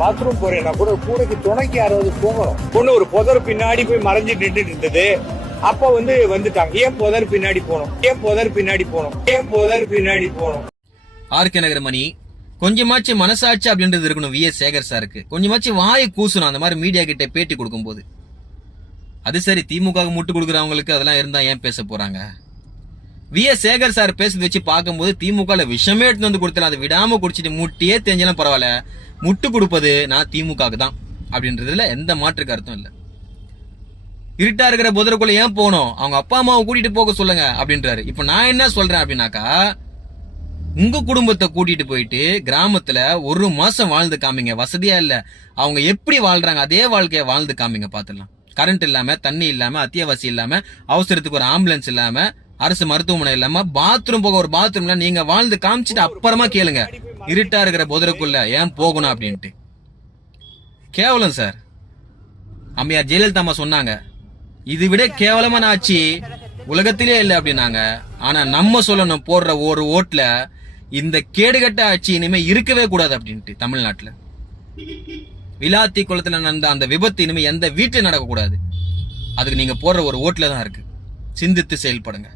Bathroom போறேன்னா கூட கூடைக்கு துணைக்கு யாராவது போகணும். பொண்ணு ஒரு புதர் பின்னாடி போய் மறைஞ்சு நின்றுட்டு இருந்தது. அப்ப வந்துட்டாங்க. ஏன் புதர் பின்னாடி போகணும், ஏன் புதர் பின்னாடி போகணும், ஏன் புதர் பின்னாடி போகணும். ஆர்கே நகர் மணி, கொஞ்சமாச்சு மனசாட்சி அப்படின்றது இருக்கணும். விஎஸ் சேகர் சாருக்கு கொஞ்சமாச்சு வாயை கூசணும் அந்த மாதிரி மீடியா கிட்ட பேட்டி கொடுக்கும் போது. அது சரி, திமுக முட்டு கொடுக்குறவங்களுக்கு அதெல்லாம் இருந்தா ஏன் பேச போறாங்க? விஎஸ் சேகர் சார் பேசுறது வச்சு பார்க்கும்போது திமுக விஷமே எடுத்து வந்து கொடுத்தலாம். அதை விடாம குடிச்சிட்டு முட்டியே தெரிஞ்சாலும் பரவாயில்ல, முட்டு கொடுப்பது நான் திமுகவுக்கு தான் அப்படின்றதுல எந்த மாற்று கருத்தும் இல்ல. இருட்டா இருக்கிற புதருக்குள்ள ஏன் போகணும், அவங்க அப்பா அம்மாவை கூட்டிட்டு போக சொல்லுங்க அப்படின்றாரு. இப்ப நான் என்ன சொல்றேன் அப்படின்னாக்கா, உங்க குடும்பத்தை கூட்டிட்டு போயிட்டு கிராமத்துல ஒரு மாசம் வாழ்ந்து காமிங்க. வசதியா இல்ல, அவங்க எப்படி வாழ்றாங்க அதே வாழ்க்கைய வாழ்ந்து காமிங்க, பாத்துடலாம். கரண்ட் இல்லாம, தண்ணி இல்லாம, அத்தியாவசியம் இல்லாம, அவசரத்துக்கு ஒரு ஆம்புலன்ஸ் இல்லாம, அரசு மருத்துவமனை இல்லாம, பாத்ரூம் போக ஒரு பாத்ரூம்ல நீங்க வாழ்ந்து காமிச்சிட்டு அப்புறமா கேளுங்க இருட்டா இருக்கிற புதருக்குள்ள ஏன் போகணும் அப்படின்ட்டு. கேவலம் சார். அம்மையார் ஜெயலலிதா அம்மா சொன்னாங்க, இது விட கேவலமான ஆட்சி உலகத்திலே இல்லை அப்படின்னாங்க. ஆனா நம்ம சொல்லணும், போடுற ஒரு ஓட்டுல இந்த கேடுகட்ட ஆட்சி இனிமே இருக்கவே கூடாது அப்படின்ட்டு. தமிழ்நாட்டுல விளாத்தி குளத்துல நடந்த அந்த விபத்து இனிமே எந்த வீட்டுல நடக்க கூடாது. அதுக்கு நீங்க போடுற ஒரு ஓட்டுல தான் இருக்கு. சிந்தித்து செயல்படுங்க.